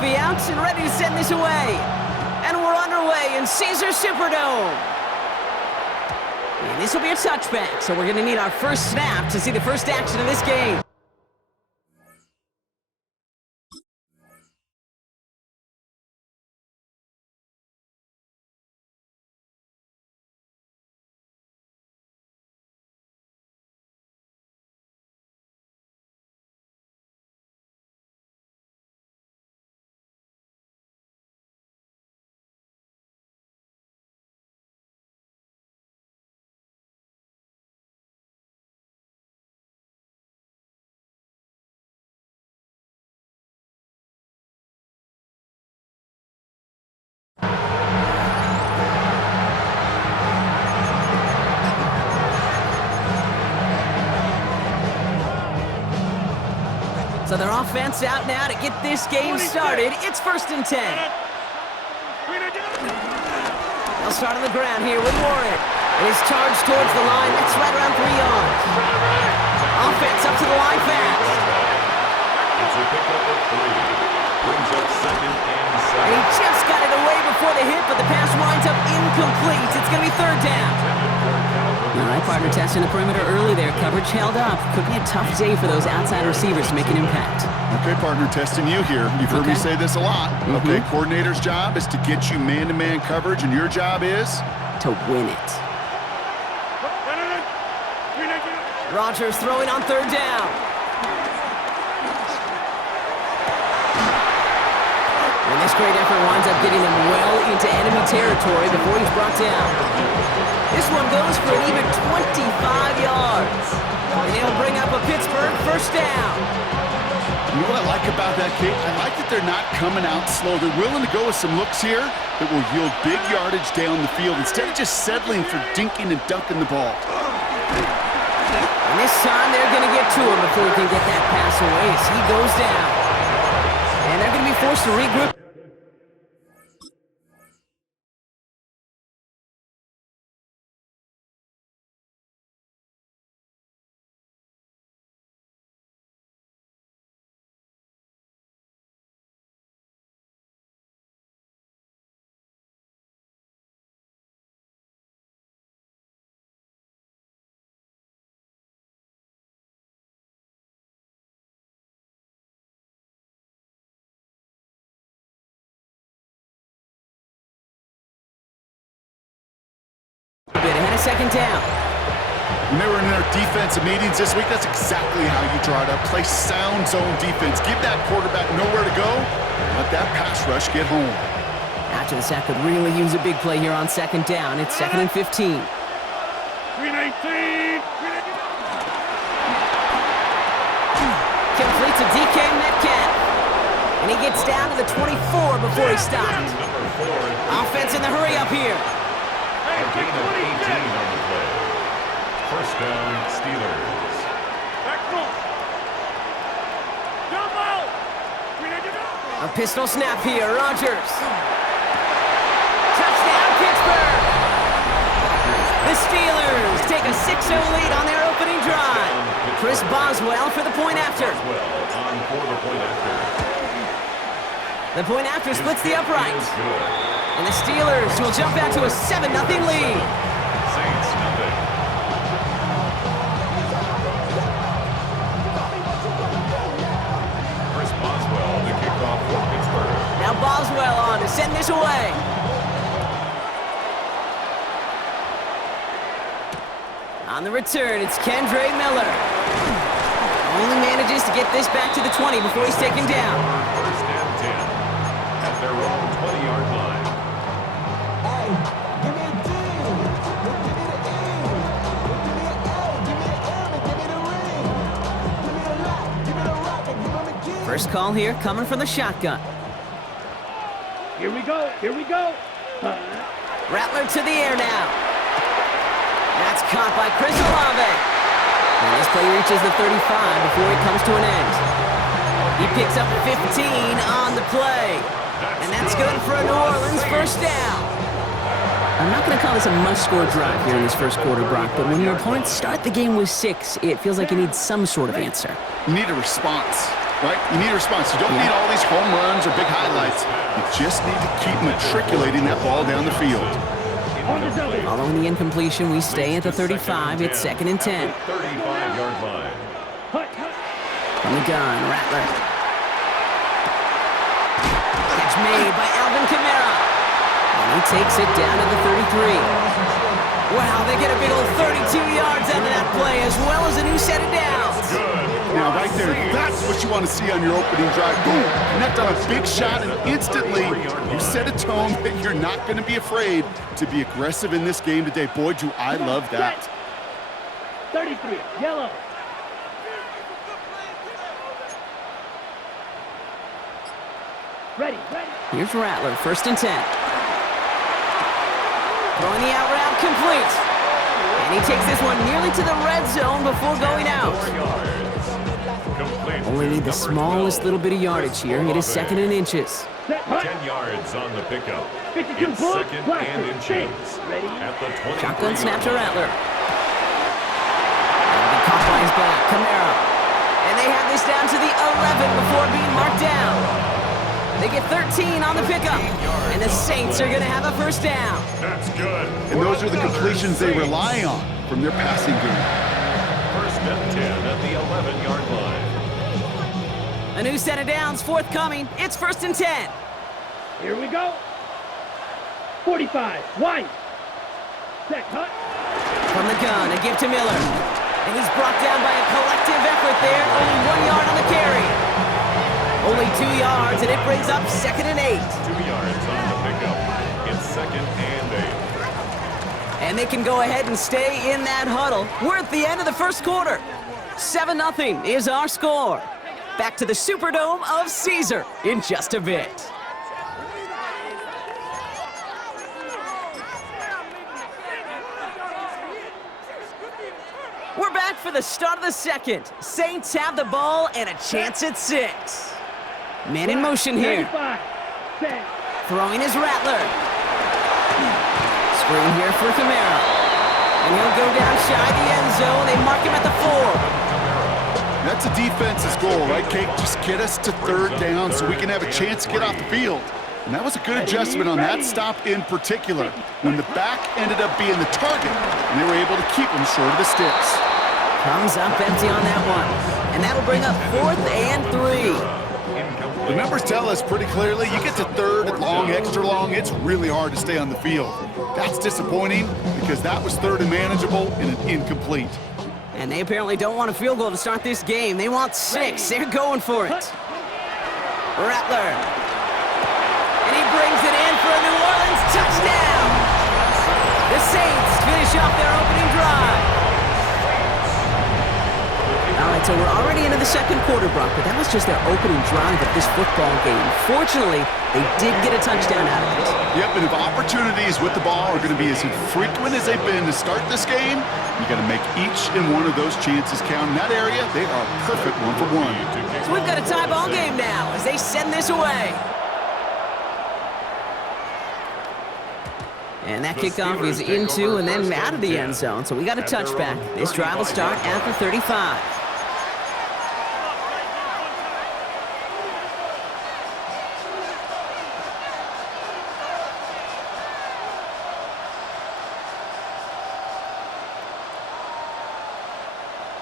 be out and ready to send this away. And we're underway in Caesar Superdome. And this will be a touchback, so we're going to need our first snap to see the first action of this game. So their offense out now to get this game started. It's 1st and 10. They'll start on the ground here with Warren. It is charged towards the line. That's right around 3 yards. Offense up to the line fast. It's a pickup of 3. Brings up 2nd and 7. And he just got it away before the hit, but the pass winds up incomplete. It's going to be 3rd down. All right, partner, testing the perimeter early there. Coverage held up. Could be a tough day for those outside receivers to make an impact. Okay, partner, testing you here. You've heard me say this a lot. Okay, coordinator's job is to get you man-to-man coverage, and your job is? To win it. Rodgers throwing on 3rd down. And this great effort winds up getting them well into enemy territory before he's brought down. This one goes for an even 25 yards. And it'll bring up a Pittsburgh 1st down. You know what I like about that, Kate? I like that they're not coming out slow. They're willing to go with some looks here that will yield big yardage down the field instead of just settling for dinking and dunking the ball. And this time they're going to get to him before he can get that pass away as he goes down. And they're going to be forced to regroup. Ahead of 2nd down. When they were in their defensive meetings this week, that's exactly how you draw it up. Play sound zone defense. Give that quarterback nowhere to go. Let that pass rush get home. After the sack could really use a big play here on 2nd down. It's 2nd and 15. 319. Complete to DK Metcalf. And he gets down to the 24 before he stopped. Offense in the hurry up here. A gain of 18 on the play. 1st down, Steelers. A pistol snap here, Rodgers. Touchdown, Pittsburgh! The Steelers take a 6-0 lead on their opening drive. Chris Boswell for the point after. On for the point after. The point after splits the upright. And the Steelers will jump out to a 7-0 lead. Saints nothing. Chris Boswell to kick off for Pittsburgh. Now Boswell on to send this away. On the return, it's Kendre Miller. Only manages to get this back to the 20 before he's taken down. 1st and 10 at their own 20-yard line. First call here coming from the shotgun. Here we go. Here we go. Rattler to the air now. That's caught by Chris Olave. And this play reaches the 35 before it comes to an end. He picks up 15 on the play. And that's good for a New Orleans 1st down. I'm not going to call this a must-score drive here in this 1st quarter, Brock, but when your opponents start the game with 6, it feels like you need some sort of answer. You need a response. right? You need a response. You don't need all these home runs or big highlights. You just need to keep matriculating that ball down the field. Following the incompletion, we stay at the 35. It's 2nd and 10. 35-yard line. From the gun, Rattler. Catch made by Alvin Kamara. And he takes it down to the 33. Wow, they get a big old 32 yards out of that play, as well as a new set of downs. Now, right there, that's what you want to see on your opening drive. Boom, connect on a big shot, and instantly you set a tone that you're not going to be afraid to be aggressive in this game today. Boy, do I love that. 33, yellow. Ready. Here's Rattler, 1st and 10. Throwing the out route complete. And he takes this one nearly to the red zone before going out. Only need the smallest little bit of yardage here. It is 2nd and inches. 10 yards on the pickup. It's 2nd and inches. At the 23. Shotgun snap to Rattler. And the caught by his back, Kamara. And they have this down to the 11 before being marked down. They get 13 on the pickup, and the Saints are going to have a 1st down. That's good. And those are the completions they rely on from their passing game. 1st and 10 at the 11-yard line. A new set of downs forthcoming. It's 1st and 10. Here we go. 45, wide. Set, cut. From the gun, a give to Miller. And he's brought down by a collective effort there. Only 1 yard on the carry. Only 2 yards, and it brings up 2nd and 8. 2 yards on the pickup. It's 2nd and 8. And they can go ahead and stay in that huddle. We're at the end of the 1st quarter. 7-0 is our score. Back to the Superdome of Caesar in just a bit. We're back for the start of the 2nd. Saints have the ball and a chance at 6. Man in motion here. Throwing his Rattler. Screen here for Kamara. And he'll go down shy the end zone. They mark him at the 4. That's a defense's goal, right, Kate? Just get us to 3rd down so we can have a chance to get off the field. And that was a good adjustment on that stop in particular, when the back ended up being the target, and they were able to keep him short of the sticks. Comes up empty on that one. And that'll bring up 4th and 3. The numbers tell us pretty clearly, you get to 3rd and long, extra long, it's really hard to stay on the field. That's disappointing because that was 3rd and manageable and an incomplete. And they apparently don't want a field goal to start this game. They want 6. They're going for it. Rattler. And he brings it in for a New Orleans touchdown. The Saints finish off their opening drive. All right, so we're already into the 2nd quarter, Brock, but that was just their opening drive of this football game. Fortunately, they did get a touchdown out of it. Yep, and if opportunities with the ball are going to be as infrequent as they've been to start this game, you got to make each and one of those chances count. In that area, they are a perfect 1-for-1. So we've got a tie ball game now as they send this away. And that kickoff is into and then out of the end zone, so we got a touchback. This drive will start at the 35.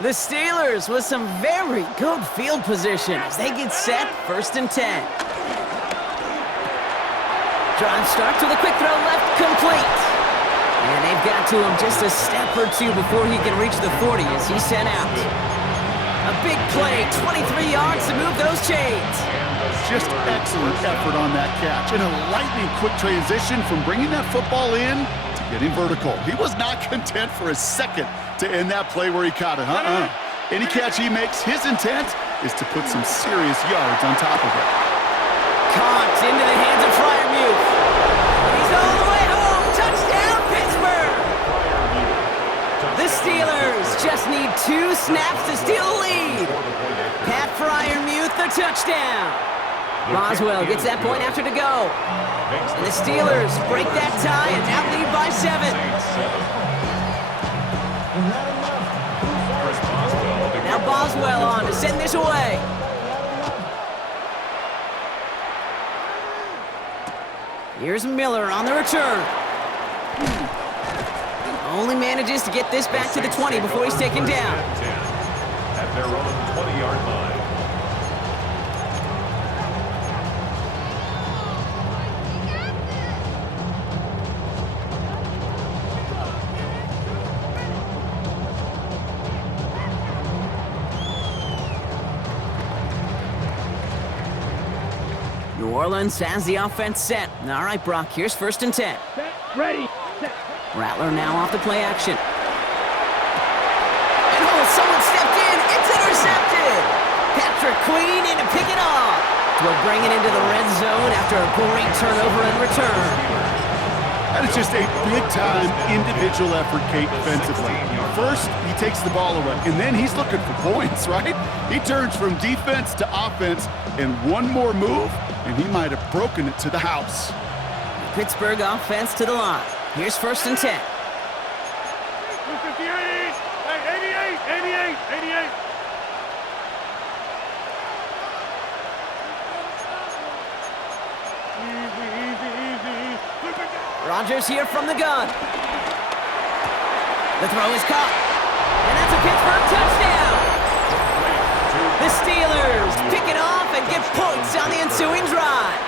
The Steelers with some very good field position as they get set, 1st and 10. Drive starts with a quick throw left, complete. And they've got to him just a step or 2 before he can reach the 40 as he's sent out. A big play, 23 yards to move those chains. Just excellent effort on that catch. And a lightning quick transition from bringing that football in to getting vertical. He was not content for a second to end that play where he caught it. Any catch he makes, his intent is to put some serious yards on top of it. Caught into the hands of Freiermuth. And he's all the way home. Touchdown, Pittsburgh! The Steelers just need 2 snaps to steal the lead. Pat Freiermuth, the touchdown. Boswell gets that point after to go. And the Steelers break that tie and now lead by 7. Now Boswell on to send this away. Here's Miller on the return. Only manages to get this back to the 20 before he's taken down. At their own 20-yard line. New Orleans has the offense set. All right, Brock, here's 1st and 10. Set. Ready. Set. Rattler now off the play action. And oh, someone stepped in. It's intercepted. Patrick Queen in to pick it off. We'll bring it into the red zone after a great turnover and return. That is just a big-time individual effort, Kate, defensively. First, he takes the ball away, and then he's looking for points, right? He turns from defense to offense, and one more move, and he might have broken it to the house. Pittsburgh offense to the line. Here's 1st and 10. 58. Hey, 88. 88. Easy. Rodgers here from the gun. The throw is caught. And that's a Pittsburgh touchdown. The Steelers pick it off and get points on the ensuing drive.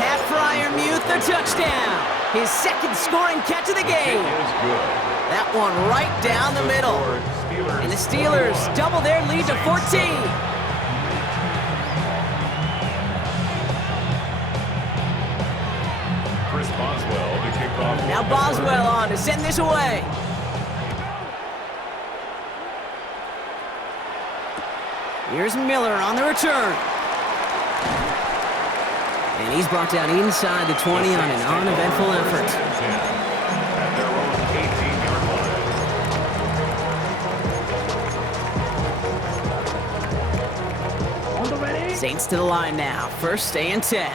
Pat Fryermuth, the touchdown. His 2nd scoring catch of the game. That one right down the middle. And the Steelers double their lead to 14. Now Boswell on to send this away. Here's Miller on the return. And he's brought down inside the 20 on an uneventful effort. At their own 18-yard line. On the ready. Saints to the line now. 1st and 10.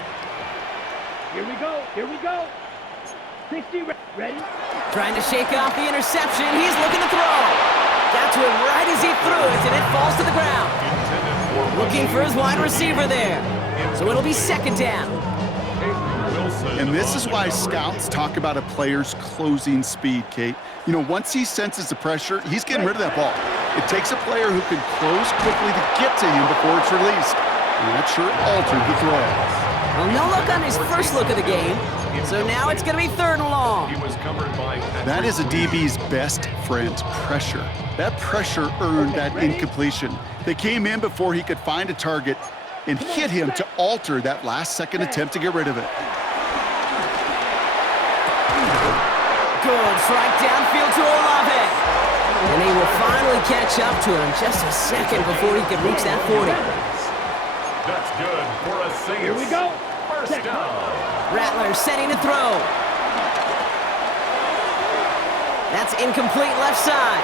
Here we go. 60. Ready. Trying to shake off the interception. He's looking to throw. Got to him right as he threw it, and it falls to the ground. Looking for his wide receiver there. So it'll be 2nd down. And this is why scouts talk about a player's closing speed, Kate. You know, once he senses the pressure, he's getting rid of that ball. It takes a player who can close quickly to get to him before it's released. And that sure altered the throw. Well, no luck on his first look of the game. So now it's going to be 3rd and long. That is a DB's best friend, pressure. That pressure earned that incompletion. They came in before he could find a target and hit him to alter that last-second attempt to get rid of it. Good strike downfield to Olave. And he will finally catch up to him just a second before he can reach that 40. That's good for a Saints. Here we go. 1st down. Rattler setting to throw. That's incomplete left side.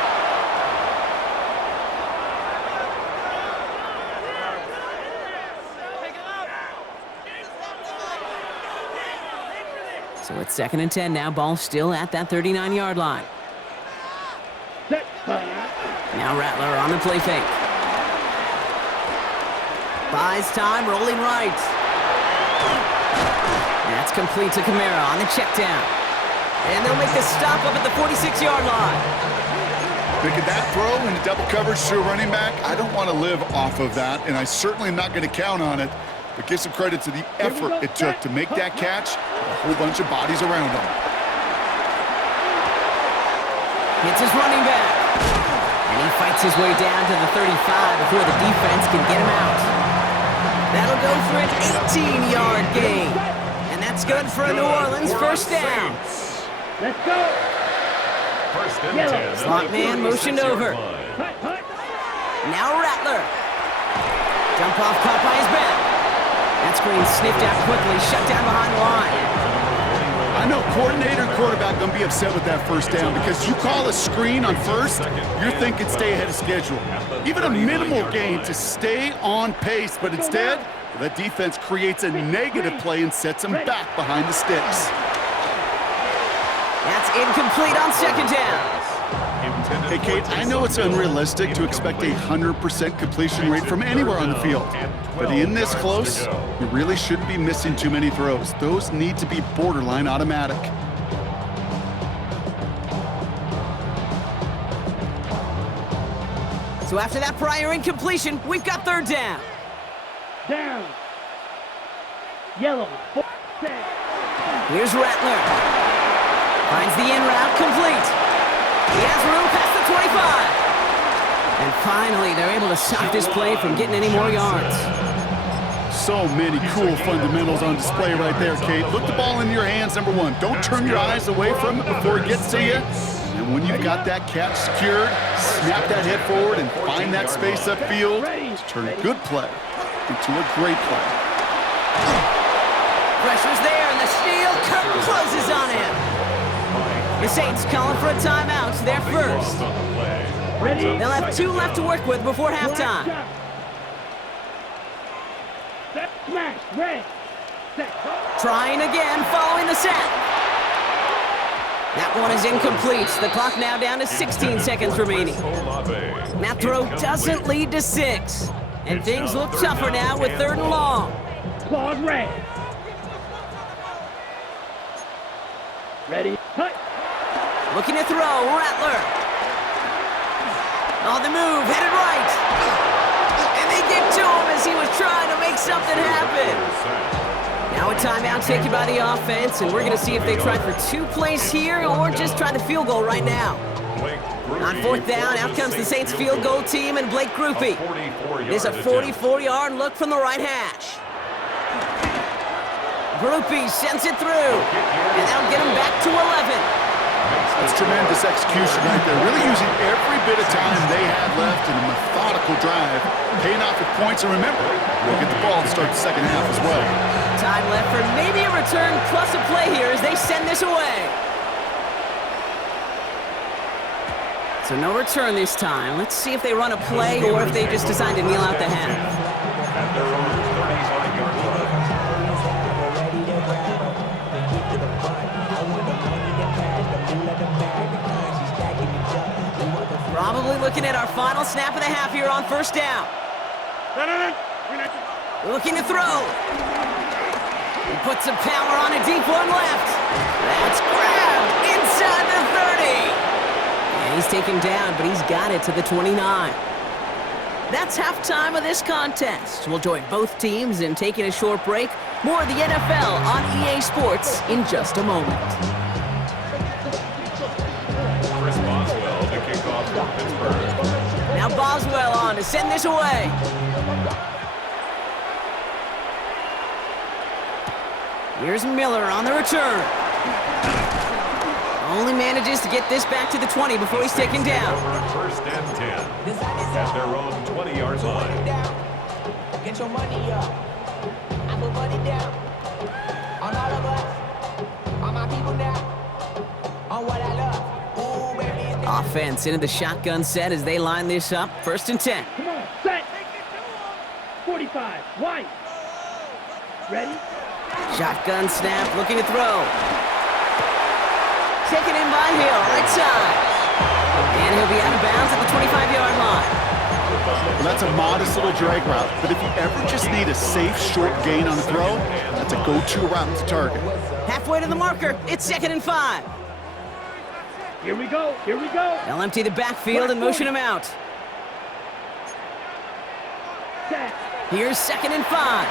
So it's 2nd and 10 now. Ball still at that 39-yard line. Set. Now Rattler on the play fake. Buys time, rolling right. That's complete to Kamara on the check down. And they'll make the stop up at the 46-yard line. Making that throw into double coverage to a running back, I don't want to live off of that, and I certainly am not going to count on it. But give some credit to the effort it took to make that catch with a whole bunch of bodies around him. Hits his running back. And he fights his way down to the 35 before the defense can get him out. That'll go for an 18-yard gain. And that's good for a New Orleans 1st down. Let's go. 1st and 10. Slot man motioned over. Hut. Now Rattler. Jump off caught by his back. That screen sniffed out quickly, shut down behind the line. I know coordinator and quarterback going to be upset with that 1st down because you call a screen on 1st, you're thinking stay ahead of schedule. Even a minimal gain to stay on pace, but instead, that defense creates a negative play and sets them back behind the sticks. That's incomplete on 2nd down. Hey, Kate, I know it's unrealistic to expect a 100% completion rate from anywhere on the field. But in this close, you really shouldn't be missing too many throws. Those need to be borderline automatic. So after that prior incompletion, we've got third down. Down. Yellow. Set. Here's Rattler. Finds the in route complete. He has room past the 25. And finally, they're able to stop this play from getting any more yards. So many cool fundamentals on display right there, Kate. Look the ball in your hands, number one. Don't turn your eyes away from it before it gets to you. And when you've got that catch secured, snap that head forward and find that space upfield to turn a good play into a great play. Pressure's there, and the steal closes on him. The Saints calling for a timeout. They're first. They'll have 2 left to work with before halftime. Set. Smash. Red. Set. Trying again, following the sack. That one is incomplete. The clock now down to 16 seconds remaining. That throw doesn't lead to 6. And things look tougher now with 3rd and long. Claws red. Ready. Cut. Looking to throw, Rattler. On the move, headed right. And they get to him as he was trying to make something happen. Now a timeout taken by the offense, and we're going to see if they try for 2 plays here or just try the field goal right now. On 4th down, out comes the Saints field goal team and Blake Grupe. It is a 44-yard look from the right hash. Grupe sends it through, and that'll get him back to 11. That's tremendous execution right there. Really using every bit of time they had left in a methodical drive, paying off with points. And remember, we'll get the ball to start the second half as well. Time left for maybe a return plus a play here as they send this away. So no return this time. Let's see if they run a play or if they just decide to kneel out the half. At their own 35-yard line. Probably looking at our final snap of the half here on 1st down. Looking to throw. He puts some power on a deep one left. That's grabbed inside the 30. And he's taken down, but he's got it to the 29. That's halftime of this contest. We'll join both teams in taking a short break. More of the NFL on EA Sports in just a moment. Chris Boswell to kick off for Pittsburgh. Now Boswell on to send this away. Here's Miller on the return. Only manages to get this back to the 20 before he's taken down. Over 1st and 10 at their own 20-yard line. Get your money up. I put money down. On all of us. On my people now. On what I love. Ooh, baby. Offense into the shotgun set as they line this up. 1st and 10. Come on. Set. 45. White. Ready. Shotgun snap, looking to throw. Taken in by Hill, right side. And he'll be out of bounds at the 25-yard line. Well, that's a modest little drag route, but if you ever just need a safe, short gain on a throw, that's a go-to route to target. Halfway to the marker, it's 2nd and 5. Here we go. Here we go. They'll empty the backfield and motion him out. Set. Here's 2nd and 5.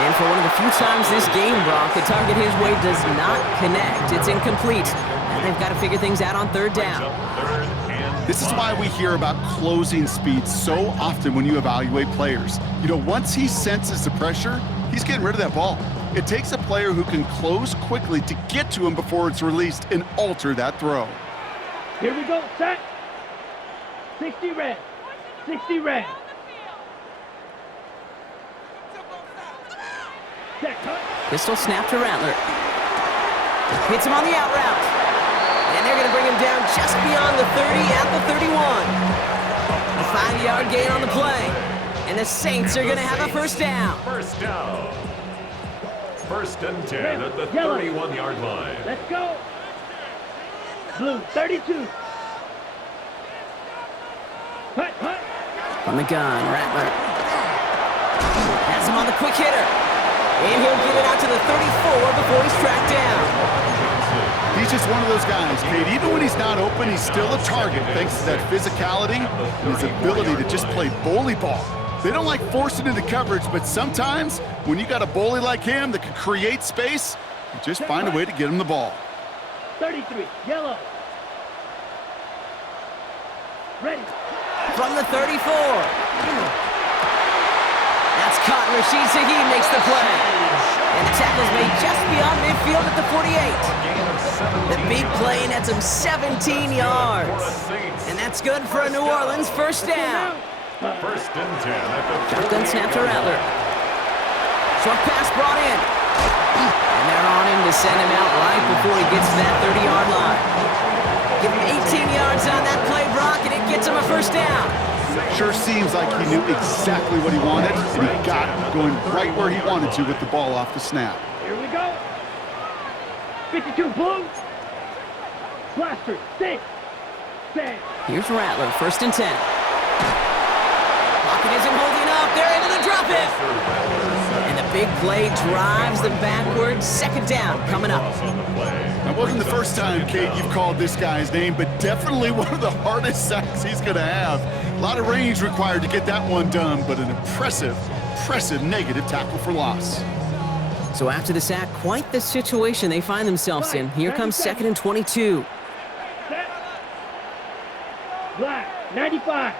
And for one of the few times this game, Brock, the target his way does not connect. It's incomplete. And they've got to figure things out on 3rd down. This is why we hear about closing speed so often when you evaluate players. You know, once he senses the pressure, he's getting rid of that ball. It takes a player who can close quickly to get to him before it's released and alter that throw. Here we go. Set. 60 red. 60 red. Set. Cut. Pistol snap to Rattler. Hits him on the out route. And they're going to bring him down just beyond the 30 at the 31. A 5-yard gain on the play. And the Saints are going to have a 1st down. 1st down. 1st and 10 at the 31-yard line. Let's go. Blue, 32. Hut, hut. From the gun, Rattler. Has him on the quick hitter. And he'll get it out to the 34 before he's tracked down. He's just one of those guys, Kate. Even when he's not open, he's still a target thanks to that physicality and his ability to just play bully ball. They don't like forcing into coverage, but sometimes when you got a bully like him that can create space, you just find a way to get him the ball. 33, yellow. Ready. From the 34. That's caught. Rashid Shaheed makes the play. And the tackle's made just beyond midfield at the 48. The big play nets him 17 yards. And that's good for a New Orleans first down. First and 10 at the Shotgun snap to Rattler. Short pass brought in. And they're on him to send him out right before he gets to that 30-yard line. Give him 18 yards on that play, Brock, and it gets him a first down. Sure seems like he knew exactly what he wanted, and he got it, going right where he wanted to with the ball off the snap. Here we go. 52 blue. Blaster, 6. Here's Rattler, first and 10. Pocket isn't holding up. They're into the drop it. And the big play drives them backwards. Second down coming up. That wasn't the first time, Kate, you've called this guy's name, but definitely one of the hardest sacks he's going to have. A lot of range required to get that one done, but an impressive negative tackle for loss. So after the sack, quite the situation they find themselves in. Here comes second and 22. Set. Black, 95.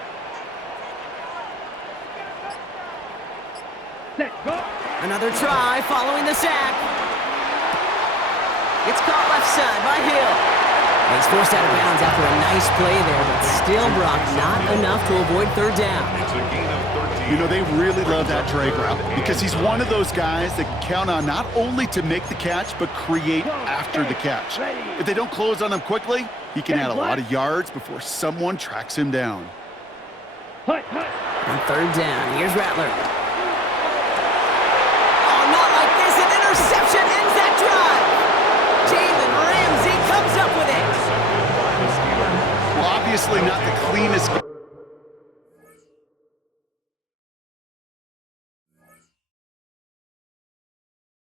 Set, go. Another try following the sack. It's caught left side by Hill. And he's forced out of bounds after a nice play there, but still, Brock, not enough to avoid third down. It's a gain of 13. You know, they really love that drag route because he's one of those guys that can count on not only to make the catch, but create after the catch. If they don't close on him quickly, he can add a lot of yards before someone tracks him down. Hut, hut. On third down, here's Rattler. Oh, not like this. An interception ends that drive. Jalen Ramsey comes up with it. Well, obviously not the cleanest